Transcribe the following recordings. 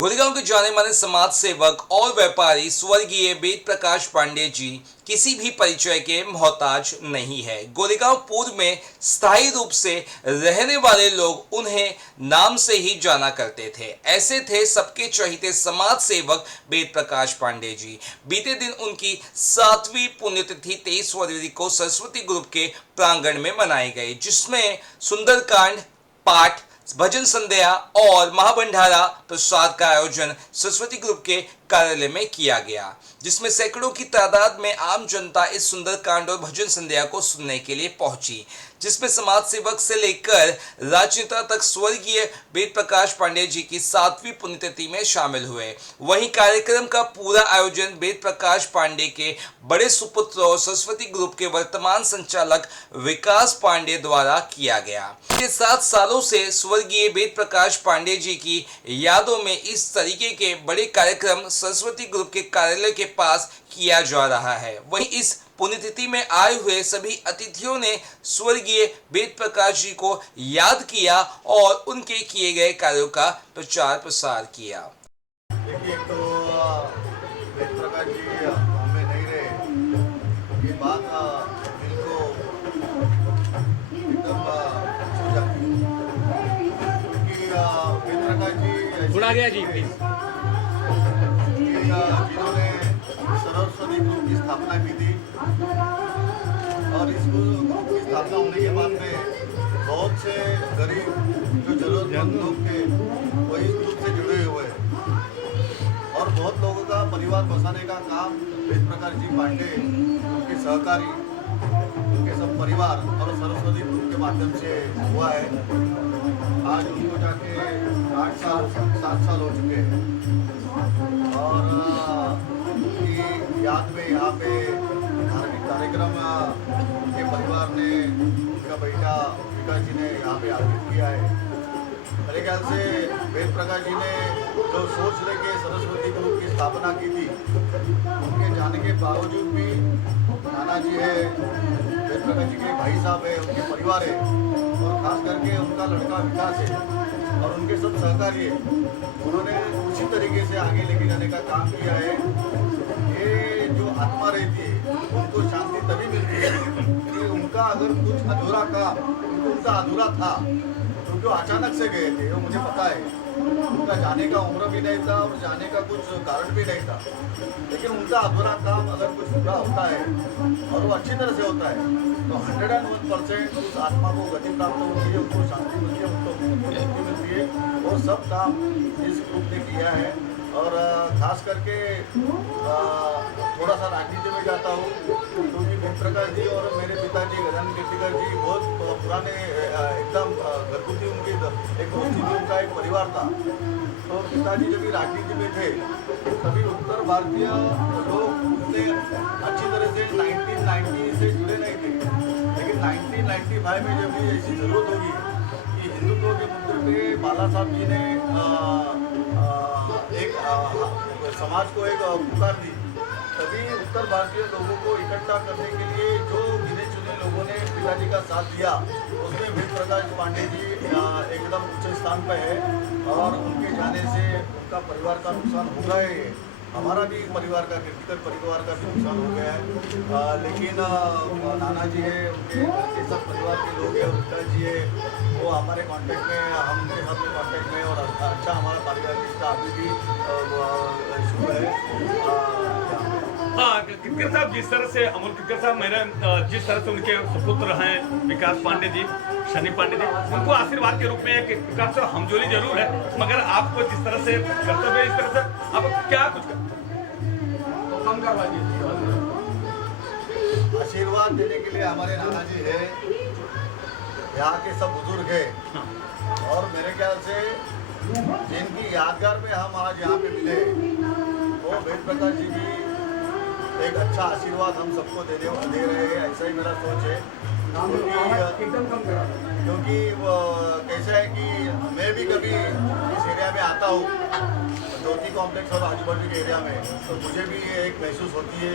गोरेगांव के जाने माने समाज सेवक और व्यापारी स्वर्गीय वेद प्रकाश पांडे जी किसी भी परिचय के मोहताज नहीं है। गोरेगांव पूर्व में स्थायी रूप से रहने वाले लोग उन्हें नाम से ही जाना करते थे। ऐसे थे सबके चहेते समाज सेवक वेद प्रकाश पांडे जी। बीते दिन उनकी 7वीं पुण्यतिथि 23 फरवरी को सरस्वती ग्रुप के प्रांगण में मनाई गई, जिसमें सुंदरकांड पाठ, भजन संध्या और महाभंडारा प्रसाद का आयोजन सरस्वती ग्रुप के कार्यालय में किया गया, जिसमें सैकड़ों की तादाद में आम जनता इस सुंदरकांड और भजन संध्या को सुनने के लिए पहुंची, जिसमें समाज सेवक से लेकर राजनेता तक स्वर्गीय वेद प्रकाश पांडे जी की 7वीं पुण्यतिथि में शामिल हुए। वहीं कार्यक्रम का पूरा आयोजन वेद प्रकाश पांडे के बड़े सुपुत्र और सरस्वती ग्रुप के वर्तमान संचालक विकास पांडे द्वारा किया गया। पिछले 7 सालों से स्वर्गीय वेद प्रकाश पांडे जी की यादों में इस तरीके के बड़े कार्यक्रम सरस्वती ग्रुप के कार्यालय के पास किया जा रहा है। वहीं इस पुण्यतिथि में आए हुए सभी अतिथियों ने स्वर्गीय वेद प्रकाश जी को याद किया और उनके किए गए कार्यों का प्रचार प्रसार किया। देखिए, तो वेद प्रकाश जी हमें नहीं रहे, ये बात दिल को एकदम छू जाती है, क्योंकि वेद प्रकाश जी थोड़ा गया जी प्लीज, जिन्होंने सरस्वती ग्रुप की स्थापना की थी और इस ग्रुप की स्थापना होने के बाद में बहुत से गरीब जो जरूरतमंद लोग थे वो इस ग्रुप से जुड़े हुए हैं और बहुत लोगों का परिवार बसाने का काम वेद प्रकाश जी पांडे, उनके सहकारी, उनके सब परिवार और सरस्वती ग्रुप के माध्यम से हुआ है। आज उनको जाके 8 साल 7 साल हो चुके हैं और उनकी याद में यहाँ पे धार्मिक कार्यक्रम उनके परिवार ने, उनका बेटा विकास जी ने यहाँ पे आयोजित किया है। मेरे ख्याल से वेद प्रकाश जी ने जो सोच लेके सरस्वती ग्रुप की स्थापना की थी, उनके जाने के बावजूद भी नाना जी है, वेद प्रकाश जी के भाई साहब है, उनके परिवार है और खास करके उनका लड़का विकास है और उनके सब सहकारी है, उन्होंने उसी तरीके से आगे लेके जाने का काम किया है। ये जो आत्मा रहती है उनको शांति तभी मिलती है कि उनका अगर कुछ अधूरा काम, उनका अधूरा था क्योंकि अचानक से गए थे, वो मुझे पता है, उनका जाने का उम्र भी नहीं था और जाने का कुछ कारण भी नहीं था, लेकिन उनका अधूरा काम अगर कुछ पूरा होता है और वो अच्छी तरह से होता है तो 101% उस आत्मा को गति प्राप्त होती है, उनको शांति मिलती है, उनको मुक्ति मिलती है। वो सब काम इस ग्रुप ने किया है और खास करके थोड़ा सा राजनीति में जाता हूँ क्योंकि वेद प्रकाश जी और मेरे पिताजी गजानन कीर्तिकर जी बहुत पुराने एकदम घरगुती उनकी एक दोस्ती थी, उनका एक परिवार था। तो पिताजी जब भी राजनीति में थे तभी उत्तर भारतीय लोग उतने अच्छी तरह से 1990 से जुड़े नहीं थे, लेकिन 1995 में जब भी ऐसी जरूरत होगी कि हिंदुत्व के मंत्र पे बाला साहब जी ने एक समाज को एक पुकार दी, तभी उत्तर भारतीय लोगों को इकट्ठा करने के लिए जो गिने चुने लोगों ने पिताजी का साथ दिया, उसमें वेद प्रकाश पांडे जी एकदम ऊंचे स्थान पर है और उनके जाने से उनका परिवार का नुकसान हो रहा है, हमारा भी परिवार का, कीर्तिकर परिवार का भी नुकसान हो गया है। लेकिन नाना जी है, उनके सब परिवार के लोग हैं, उनका जी है, वो हमारे कांटेक्ट में, हम उनके साथ में कांटेक्ट में और अच्छा हमारा पारिवारिक रिश्ता अभी भी शुरू है। हाँ, किरकर साहब जिस तरह से अमोल किरकर साहब मेरे जिस तरह से उनके सुपुत्र हैं विकास पांडे जी, शनि पांडे जी, उनको आशीर्वाद के रूप में एक प्रकार से हमजोली जरूर है, मगर आपको जिस तरह से कर्तव्य इस तरह से आप क्या कुछ कम करवा दीजिए। आशीर्वाद देने के लिए हमारे नाना जी है, यहाँ के सब बुजुर्ग है और मेरे ख्याल से जिनकी यादगार में हम आज यहाँ पे मिले वो वेद प्रकाश जी की एक अच्छा आशीर्वाद हम सबको दे रहे हैं, ऐसा ही मेरा सोच है। क्योंकि वो कैसा है कि मैं भी कभी इस एरिया में आता हूँ, ज्योति कॉम्प्लेक्स और आजू बाजू के एरिया में, तो मुझे भी एक महसूस होती है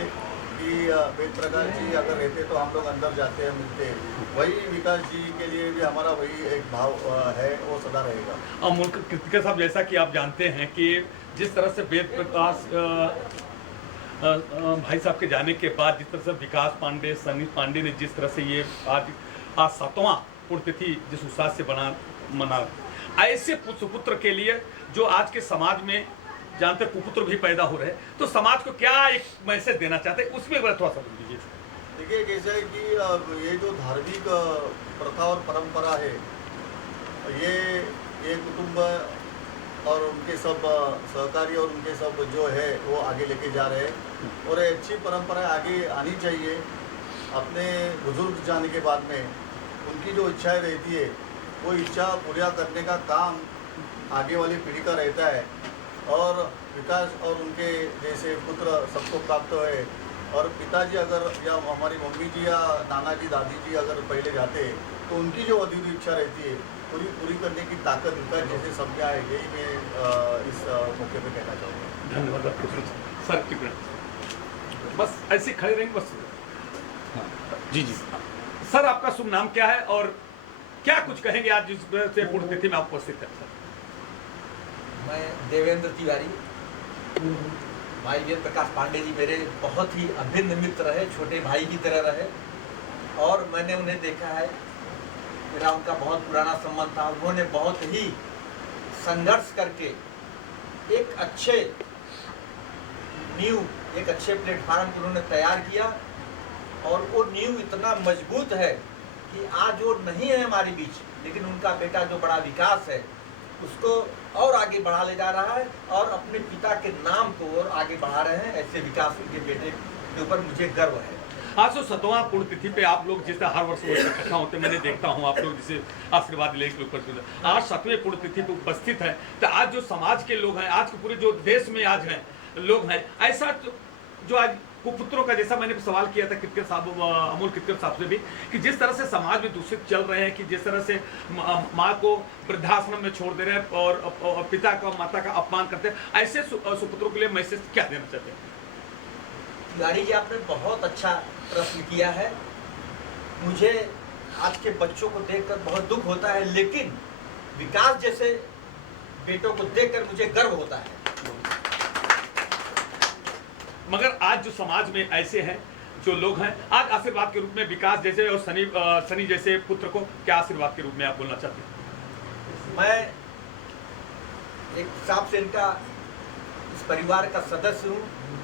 कि वेद प्रकाश जी अगर रहते तो हम लोग अंदर जाते हैं, मिलते, वही विकास जी के लिए भी हमारा वही एक भाव है, वो सदा रहेगा। अमोल कृतिका साहब, जैसा कि आप जानते हैं कि जिस तरह से वेद प्रकाश भाई साहब के जाने के बाद जिस तरह से विकास पांडे, सनी पांडे ने जिस तरह से ये आज 7वां पुण्यतिथि जिस उत्साह से मना, ऐसे सुपुत्र के लिए जो आज के समाज में जानते कुपुत्र भी पैदा हो रहे हैं, तो समाज को क्या एक मैसेज देना चाहते हैं, उसमें थोड़ा सा बोल दीजिए। देखिए कैसा है कि ये जो धार्मिक प्रथा और परंपरा है, ये कुटुंब और उनके सब सहकारी और उनके सब जो है वो आगे लेके जा रहे हैं, और ये अच्छी परंपरा आगे आनी चाहिए। अपने बुजुर्ग जाने के बाद में उनकी जो इच्छाएं रहती है, वो इच्छा पूरा करने का काम आगे वाली पीढ़ी का रहता है, और विकास और उनके जैसे पुत्र सबको प्राप्त है। और पिताजी अगर या हमारी मम्मी जी या नाना जी, दादी जी अगर पहले जाते तो उनकी जो अधूरी इच्छा रहती है पूरी करने की ताकत विकास जैसे सब क्या है, यही मैं इस मौके पे कहना चाहूँगा। धन्यवाद सर, बस ऐसे खड़े रहेंगे बस। जी जी सर, आपका शुभ नाम क्या है और क्या कुछ कहेंगे आज जिस पुण्यतिथि में आप उपस्थित हैं? सर, मैं देवेंद्र तिवारी, भाई वेद प्रकाश पांडे जी मेरे बहुत ही अभिन्न मित्र रहे, छोटे भाई की तरह रहे, और मैंने उन्हें देखा है, मेरा उनका बहुत पुराना संबंध था। उन्होंने बहुत ही संघर्ष करके एक अच्छे नींव, एक अच्छे प्लेटफार्म को उन्होंने तैयार किया, और वो नींव इतना मजबूत है कि आज वो नहीं है हमारे बीच, लेकिन उनका बेटा जो बड़ा विकास है उसको और आगे बढ़ा ले जा रहा है, और अपने पिता के नाम को और आगे बढ़ा रहे हैं। ऐसे विकास के बेटे के ऊपर मुझे गर्व है। आज तो 7वां पुण्यतिथि पे आप लोग जिस तरह हर वर्ष इकट्ठा होते, मैंने देखता हूँ आप लोग जिसे आशीर्वाद लेने के ऊपर, आज 7वें पुण्यतिथि पे उपस्थित है, तो आज जो समाज के लोग हैं, आज के पूरे जो देश में आज हैं लोग हैं, ऐसा जो आज कुपुत्रों का, जैसा मैंने सवाल किया था कृतिका साहब, अमोल कृतिका साहब से भी, कि जिस तरह से समाज में दूषित चल रहे हैं, कि जिस तरह से माँ को वृद्धाश्रम में छोड़ दे रहे हैं और पिता का, माता का अपमान करते हैं, ऐसे सुपुत्रों के लिए मैसेज क्या देना चाहते हैं? तिवारी जी, आपने बहुत अच्छा प्रश्न किया है। मुझे आज के बच्चों को देखकर बहुत दुख होता है, लेकिन विकास जैसे बेटों को देखकर मुझे गर्व होता है। मगर आज जो समाज में ऐसे हैं जो लोग हैं, आज आशीर्वाद के रूप में विकास जैसे और सनी जैसे पुत्र को क्या आशीर्वाद के रूप में आप बोलना चाहते हैं? मैं एक हिसाब से इनका इस परिवार का सदस्य हूँ,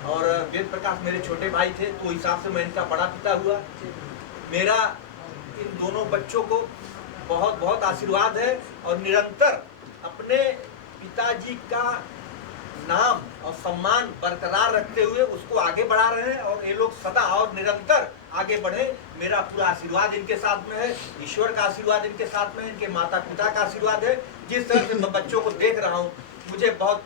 और वेद प्रकाश मेरे छोटे भाई थे, तो हिसाब से मैं इनका बड़ा पिता हुआ। मेरा इन दोनों बच्चों को बहुत बहुत आशीर्वाद है, और निरंतर अपने पिताजी का नाम और सम्मान बरकरार रखते हुए उसको आगे बढ़ा रहे हैं, और ये लोग सदा और निरंतर आगे बढ़े। मेरा पूरा आशीर्वाद इनके साथ में है, ईश्वर का आशीर्वाद इनके साथ में है, इनके माता पिता का आशीर्वाद है। जिस तरह से मैं बच्चों को देख रहा हूँ, मुझे बहुत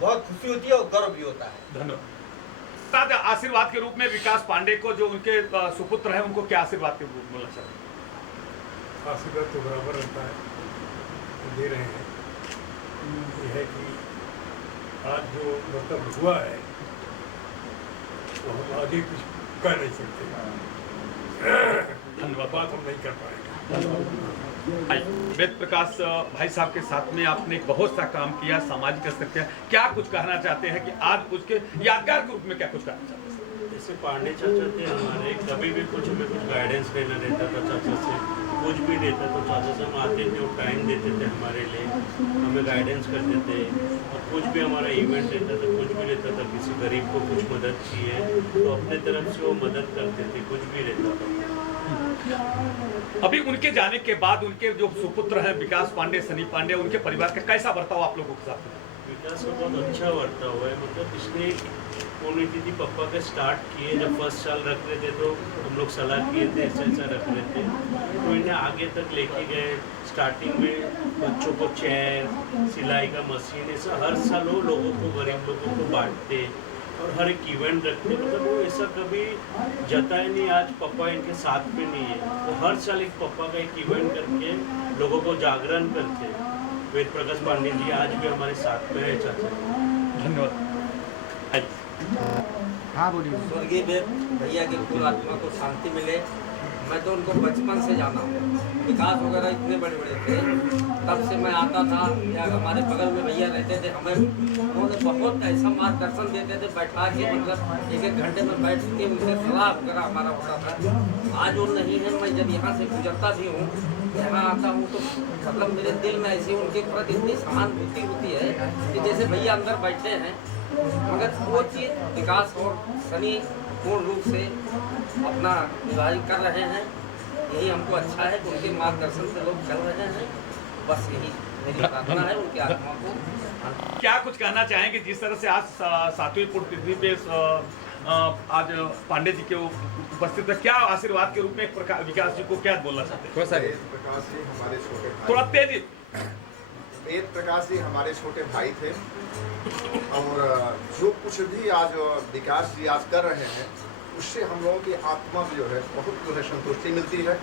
बहुत खुशी होती है और गर्व भी होता है। धन्यवाद। आशीर्वाद के रूप में विकास पांडे को, जो उनके सुपुत्र हैं, उनको क्या आशीर्वाद के रूप में बोलना चाहते हैं? आशीर्वाद तो बराबर रहता है, तो दे रहे हैं। ये है कि आज जो मतलब हुआ है तो हम आगे कुछ कर नहीं सकते। धन्यवाद। बात हम नहीं कर पाएंगे। वेद प्रकाश भाई साहब के साथ में आपने एक बहुत सा काम किया, सामाजिक स्तर पे, क्या कुछ कहना चाहते हैं कि आज उसके यादगार के रूप में क्या कुछ कहना चाहते हैं? जैसे पांडे चाचा थे हमारे, कभी भी कुछ हमें कुछ गाइडेंस लेना रहता था चाचा से, कुछ भी रहता तो चाचा से हम आते थे, वो टाइम देते थे हमारे लिए, हमें गाइडेंस करते थे। और कुछ भी हमारा इवेंट रहता था, कुछ भी रहता था, किसी गरीब को कुछ मदद चाहिए तो अपने तरफ से वो मदद करते थे, कुछ भी रहता था। अभी उनके जाने के बाद उनके जो सुपुत्र हैं विकास पांडे, सनी पांडे, उनके परिवार का कैसा बर्ताव आप लोगों के साथ है? विकास का बहुत अच्छा बर्ताव हुआ है। मतलब पिछले पुण्यतिथि पापा के स्टार्ट किए, जब फर्स्ट साल रख रहे थे तो हम लोग सलाह किए थे ऐसा ऐसा रख रहे थे, तो इन्हें आगे तक लेके गए। स्टार्टिंग में बच्चों को चेयर, सिलाई का मशीन, ऐसा हर साल वो लोगों को, गरीब लोगों को बांटते और हर एक इवेंट रखते। मतलब वो ऐसा कभी जताए नहीं आज पापा इनके साथ में नहीं है, तो हर साल एक पापा का एक इवेंट करके लोगों को जागरण करते। वेद प्रकाश पांडे जी आज भी हमारे साथ में है चाचा। धन्यवाद। हाँ बोलिए। स्वर्गीय भैया की पूर्ण आत्मा को शांति मिले। मैं तो उनको बचपन से जाना हूँ, विकास वगैरह इतने बड़े बड़े थे, तब से मैं आता था। या हमारे बगल में भैया रहते थे, हमें उन्होंने बहुत ऐसा मार्गदर्शन देते थे, बैठा के मतलब एक एक घंटे में बैठ के उनसे सलाह वगैरह हमारा होता था। आज वो नहीं है। मैं जब यहाँ से गुजरता भी हूँ, यहाँ आता हूँ, तो मतलब मेरे दिल में ऐसी उनके प्रति इतनी सहानुभूति होती है कि जैसे भैया अंदर बैठे हैं। मगर वो चीज़ विकास और सनी पूर्ण रूप से अपना निभाई कर रहे हैं। यही हमको अच्छा है कि उनके मार्गदर्शन से लोग चल रहे हैं। बस यही मेरी प्रार्थना है उनकी आत्मा को। क्या कुछ कहना चाहेंगे जिस तरह से आज 7वीं पुण्यतिथि पे आज पांडे जी के उपस्थित है, क्या आशीर्वाद के रूप में विकास जी को क्या बोलना चाहते हैं? वेद प्रकाश जी हमारे छोटे भाई, थोड़ा तेजी। वेद प्रकाश जी हमारे छोटे भाई थे और जो कुछ भी आज विकास जी आज कर रहे हैं उससे हम लोगों की आत्मा जो है बहुत जो है संतुष्टि मिलती है,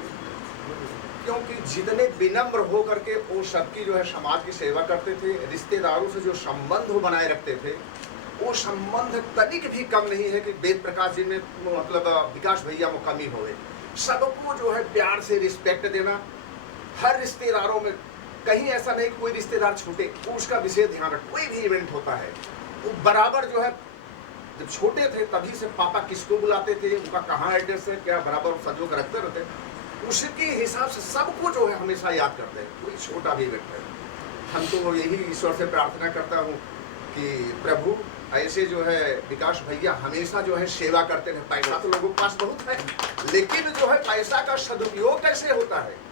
क्योंकि जितने विनम्र हो करके वो सबकी जो है समाज की सेवा करते थे, रिश्तेदारों से जो संबंध वो बनाए रखते थे, वो संबंध तनिक भी कम नहीं है कि वेद प्रकाश जी में मतलब विकास भैया में कमी हो गई। सबको जो है प्यार से रिस्पेक्ट देना, हर रिश्तेदारों में कहीं ऐसा नहीं कि कोई रिश्तेदार छूटे, वो उसका विशेष ध्यान रख। कोई भी इवेंट होता है वो बराबर जो है, जब छोटे थे तभी से पापा किसको बुलाते थे, उनका कहाँ एड्रेस है, क्या बराबर संजो कर रखते रहते, उसके हिसाब से सबको जो है हमेशा याद करते हैं, कोई छोटा भी इवेंट है। हम तो यही ईश्वर से प्रार्थना करता हूँ कि प्रभु ऐसे जो है विकास भैया हमेशा जो है सेवा करते रहे। पैसा तो लोगों के पास बहुत है, लेकिन जो है पैसा का सदुपयोग कैसे होता है,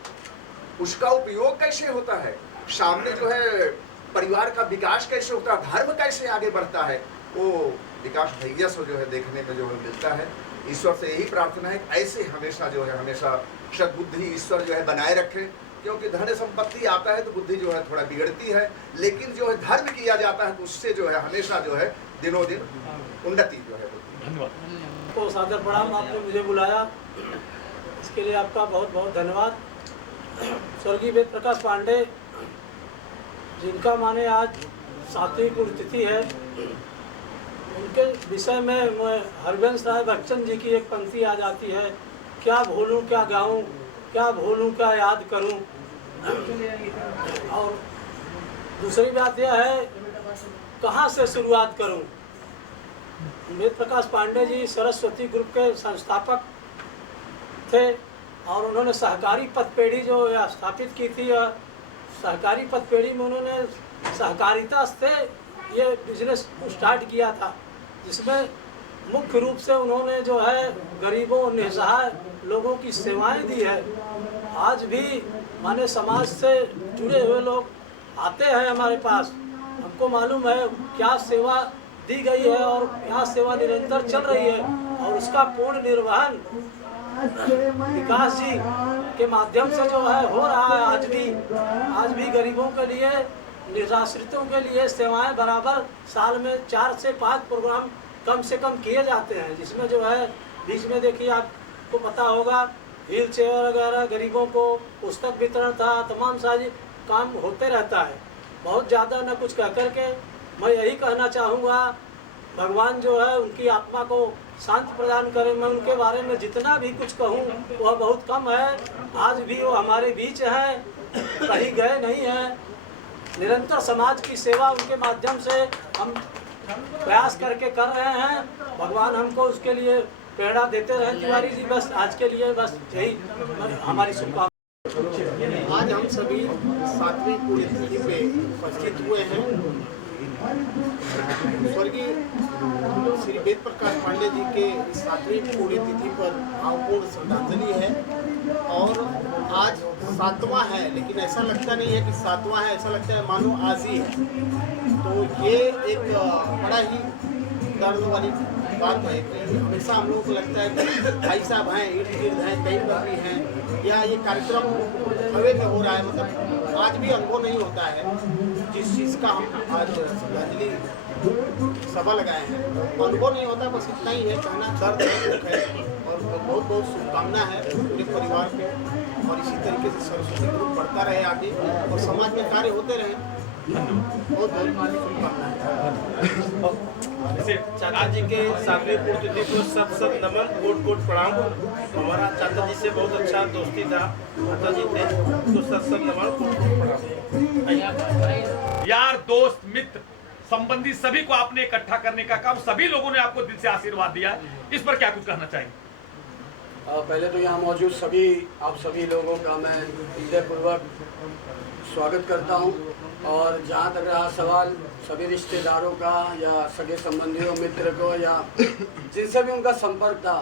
उसका उपयोग कैसे होता है, सामने जो है परिवार का विकास कैसे होता है, धर्म कैसे आगे बढ़ता है, वो विकास भैया से जो है देखने में जो है मिलता है। ईश्वर से यही प्रार्थना है ऐसे हमेशा जो है हमेशा सद्बुद्धि ईश्वर जो है बनाए रखे, क्योंकि धन संपत्ति आता है तो बुद्धि जो है थोड़ा बिगड़ती है, लेकिन जो है धर्म किया जाता है तो उससे जो है हमेशा जो है दिनों दिन उन्नति जो है होती है। धन्यवाद। तो सादर प्रणाम, आपने मुझे बुलाया, इसके लिए आपका बहुत बहुत धन्यवाद। स्वर्गीय वेद प्रकाश पांडे जिनका माने आज 7वीं पुण्यतिथि है, उनके विषय में मैं हरवंश राय बच्चन जी की एक पंक्ति याद आती है, क्या भूलूं क्या गाऊं, क्या भूलूं क्या याद करूं। और दूसरी बात यह है कहाँ से शुरुआत करूं। वेद प्रकाश पांडे जी सरस्वती ग्रुप के संस्थापक थे और उन्होंने सहकारी पदपेढ़ी जो स्थापित की थी, सहकारी पदपेढ़ी में उन्होंने सहकारिता से ये बिजनेस स्टार्ट किया था, जिसमें मुख्य रूप से उन्होंने जो है गरीबों निसहाय लोगों की सेवाएं दी है। आज भी माने समाज से जुड़े हुए लोग आते हैं हमारे पास, हमको मालूम है क्या सेवा दी गई है और क्या सेवा निरंतर चल रही है, और उसका पूर्ण निर्वहन विकास जी के माध्यम से जो है हो रहा है। आज भी गरीबों के लिए, निराश्रितों के लिए सेवाएं बराबर साल में 4 से 5 प्रोग्राम कम से कम किए जाते हैं, जिसमें जो है बीच में देखिए आपको पता होगा व्हील चेयर वगैरह गरीबों को पुस्तक वितरण था, तमाम सारी काम होते रहता है। बहुत ज़्यादा न कुछ कह कर के मैं यही कहना चाहूँगा, भगवान जो है उनकी आत्मा को शांति प्रदान करे। मैं उनके बारे में जितना भी कुछ कहूँ वह बहुत कम है। आज भी वो हमारे बीच हैं, कहीं गए नहीं हैं। निरंतर समाज की सेवा उनके माध्यम से हम प्रयास करके कर रहे हैं। भगवान हमको उसके लिए प्रेरणा देते रहे। तिवारी जी बस आज के लिए बस यही हमारी शुभकामना। आज हम सभी 7वीं पुण्यतिथि पे उपस्थित हुए हैं। स्वर्गीय श्री वेद प्रकाश पांडे जी के 7वीं पुण्यतिथि पर भावपूर्ण श्रद्धांजलि है और आज 7वां है, लेकिन ऐसा लगता नहीं है कि 7वां है, ऐसा लगता है मानो आज ही है। तो ये एक बड़ा ही दर्द वाली बात है कि हमेशा हम लोगों को लगता है कि भाई साहब हैं, इर्द गिर्द हैं, कहीं पर भी हैं, या ये कार्यक्रम हवे में हो रहा है, मतलब आज भी अनुभव नहीं होता है जिस चीज़ का हम आज श्रद्धांजलि सभा लगाए हैं, अनुभव नहीं होता। बस इतना ही है कहना, दर्द है, दुख है और बहुत बहुत शुभकामना है पूरे परिवार पे, और इसी तरीके से सरस्वती ग्रुप बढ़ता रहे आगे और समाज में कार्य होते रहे। बहुत बहुत शुभकामनाएं। से चाचा जी के 7वीं पुण्यतिथि को सब नमन, कोट कोट प्रणाम। हमारा चाचा जी से बहुत अच्छा दोस्ती था, चाचा जी थे तो सब नमन, कोट कोट प्रणाम। यार, दोस्त, मित्र, संबंधी सभी को आपने इकट्ठा करने का काम, सभी लोगों ने आपको दिल से आशीर्वाद दिया है, इस पर क्या कुछ कहना चाहेंगे? पहले तो यहाँ मौजूद आप सभी लोगों का मैं हृदयपूर्वक स्वागत करता हूँ। और जहाँ तक रहा सवाल सभी रिश्तेदारों का या सगे संबंधियों, मित्र को या जिनसे भी उनका संपर्क था,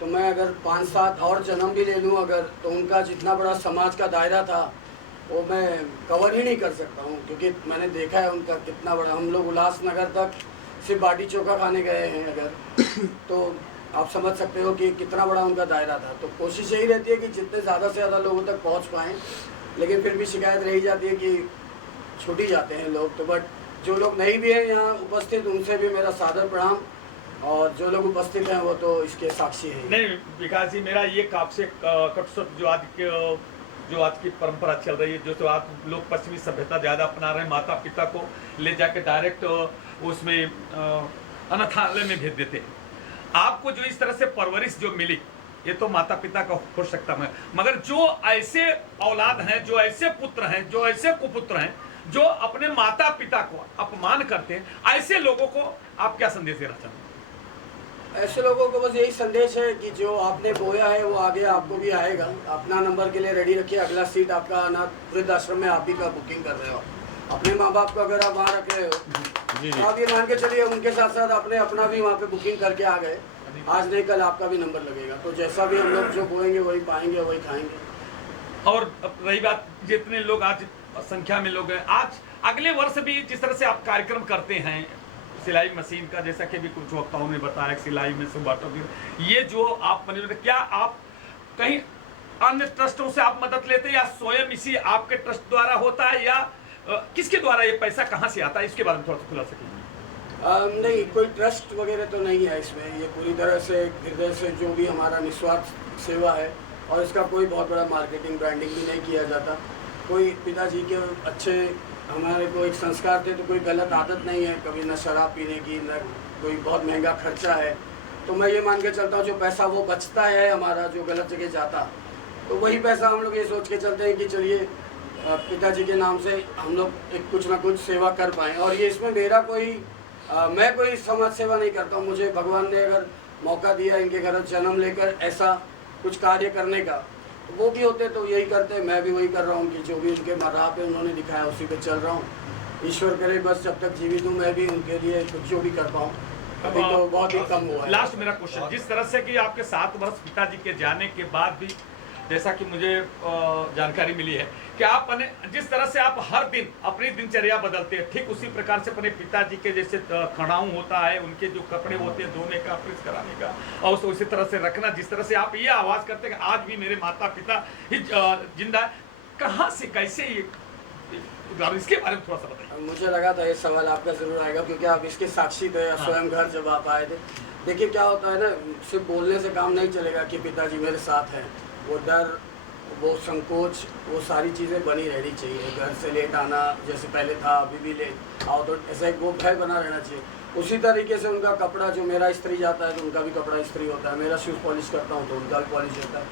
तो मैं अगर 5-7 और जन्म भी ले लूँ अगर, तो उनका जितना बड़ा समाज का दायरा था वो मैं कवर ही नहीं कर सकता हूँ, क्योंकि मैंने देखा है उनका कितना बड़ा। हम लोग उल्लासनगर तक सिर्फ बाटी चोखा खाने गए हैं अगर, तो आप समझ सकते हो कि कितना बड़ा उनका दायरा था। तो कोशिश यही रहती है कि जितने ज़्यादा से ज़्यादा लोगों तक पहुँच पाएँ, लेकिन फिर भी शिकायत रही जाती है कि छूट ही जाते हैं लोग। तो बट जो लोग नहीं भी हैं यहाँ उपस्थित, उनसे भी मेरा सादर प्रणाम, और जो लोग उपस्थित हैं वो तो इसके साक्षी हैं। नहीं विकास जी, मेरा ये आपसे जो आज की परंपरा चल रही है, जो तो आप लोग पश्चिमी सभ्यता ज़्यादा अपना रहे हैं, माता पिता को ले जाके डायरेक्ट उसमें अनाथालय में भेज देते हैं। आपको जो इस तरह से परवरिश जो मिली, ये तो माता पिता का हो सकता है, मगर जो ऐसे औलाद हैं, जो ऐसे पुत्र हैं, जो ऐसे कुपुत्र हैं, जो अपने माता पिता को अपमान करते हैं, ऐसे लोगों को आप क्या संदेश देना चाहते हैं? ऐसे लोगों को बस यही संदेश है कि जो आपने बोया है वो आगे आपको भी आएगा। अपना नंबर के लिए रेडी रखिए। अगला सीट आपका अनाथ वृद्ध आश्रम में आप ही का बुकिंग कर रहे हो। अपने माँ बाप को अगर आप वहाँ रख रहे हो, तो आप ये मान के चलिए उनके साथ साथ अपना भी वहाँ पे बुकिंग करके आ गए। आज नहीं कल आपका भी नंबर लगेगा। तो जैसा भी हम लोग जो बोएंगे वही पाएंगे, वही खाएंगे। और रही बात, जितने लोग आज संख्या में लोग हैं, आज अगले वर्ष भी जिस तरह से आप कार्यक्रम करते हैं सिलाई मशीन का, जैसा कि भी कुछ वक्ताओं ने बताया, सिलाई में से बाटोगी, ये जो आप क्या आप कहीं अन्य ट्रस्टों से आप मदद लेते हैं या स्वयं इसी आपके ट्रस्ट द्वारा होता है, या किसके द्वारा ये पैसा कहाँ से आता है, इसके बारे में थोड़ा सा खुलासा कीजिए। नहीं, कोई ट्रस्ट वगैरह तो नहीं है इसमें। ये पूरी तरह से हृदय से जो भी हमारा निस्वार्थ सेवा है, और इसका कोई बहुत बड़ा मार्केटिंग ब्रांडिंग भी नहीं किया जाता। कोई पिताजी के अच्छे हमारे को एक संस्कार थे, तो कोई गलत आदत नहीं है कभी, न शराब पीने की, न कोई बहुत महंगा खर्चा है। तो मैं ये मान के चलता हूँ जो पैसा वो बचता है हमारा, जो गलत जगह जाता, तो वही पैसा हम लोग ये सोच के चलते हैं कि चलिए पिताजी के नाम से हम लोग एक कुछ ना कुछ सेवा कर पाएँ। और ये इसमें मेरा मैं कोई समाज सेवा नहीं करता हूँ। मुझे भगवान ने अगर मौका दिया इनके घर जन्म लेकर ऐसा कुछ कार्य करने का, तो वो भी होते तो यही करते। मैं भी वही कर रहा हूँ कि जो भी उनके राह पे उन्होंने दिखाया उसी पे चल रहा हूँ। ईश्वर करे बस जब तक जीवित हूँ मैं भी उनके लिए कुछ जो भी कर पाऊँ। अभी तो बहुत ही कम हुआ है। लास्ट मेरा क्वेश्चन, जिस तरह से कि आपके 7 वर्ष पिताजी के जाने के बाद भी, जैसा कि मुझे जानकारी मिली है कि आप जिस तरह से आप हर दिन अपनी दिनचर्या बदलते हैं, ठीक उसी प्रकार से अपने पिताजी के जैसे खड़ाऊं होता है, उनके जो कपड़े होते हैं धोने का, प्रेस कराने का, और उसको उसी तरह से रखना, जिस तरह से आप ये आवाज़ करते हैं कि आज भी मेरे माता पिता ही जिंदा है, कहाँ से कैसे ये, इसके बारे में थोड़ा सा बताइए। मुझे लगा था ये सवाल आपका जरूर आएगा, क्योंकि आप इसके साक्षी थे। स्वयं घर जब आप आए थे, देखिए क्या होता है ना, सिर्फ बोलने से काम नहीं चलेगा कि पिताजी मेरे साथ हैं। वो डर, वो संकोच, वो सारी चीज़ें बनी रहनी चाहिए। घर से लेट आना जैसे पहले था, अभी भी लेट आओ तो ऐसा एक वो भय बना रहना चाहिए। उसी तरीके से उनका कपड़ा, जो मेरा इस्त्री जाता है तो उनका भी कपड़ा इस्त्री होता है, मेरा शूज़ पॉलिश करता हूँ तो उनका भी पॉलिश होता है।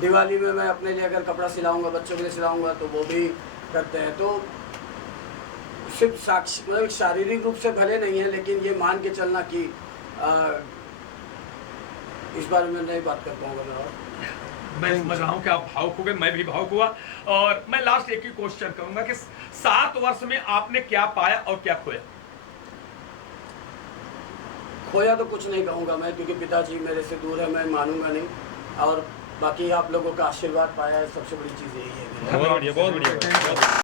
दिवाली में मैं अपने लिए अगर कपड़ा सिलाऊँगा, बच्चों के लिए सिलाऊँगा तो वो भी करते हैं। तो सिर्फ साक्षी मतलब शारीरिक रूप से भले नहीं है, लेकिन ये मान के चलना कि इस बारे में नहीं बात कर पाऊँगा मैं। और मैं समझ रहा हूँ कि आप भावुक हो गए, मैं भी भावुक हुआ। और मैं लास्ट एक ही क्वेश्चन करूंगा कि 7 वर्ष में आपने क्या पाया और क्या खोया? खोया तो कुछ नहीं कहूँगा मैं, क्योंकि पिताजी मेरे से दूर है, मैं मानूंगा नहीं। और बाकी आप लोगों का आशीर्वाद पाया है, सबसे बड़ी चीज़ यही है। बहुत बढ़िया, बहुत बढ़िया।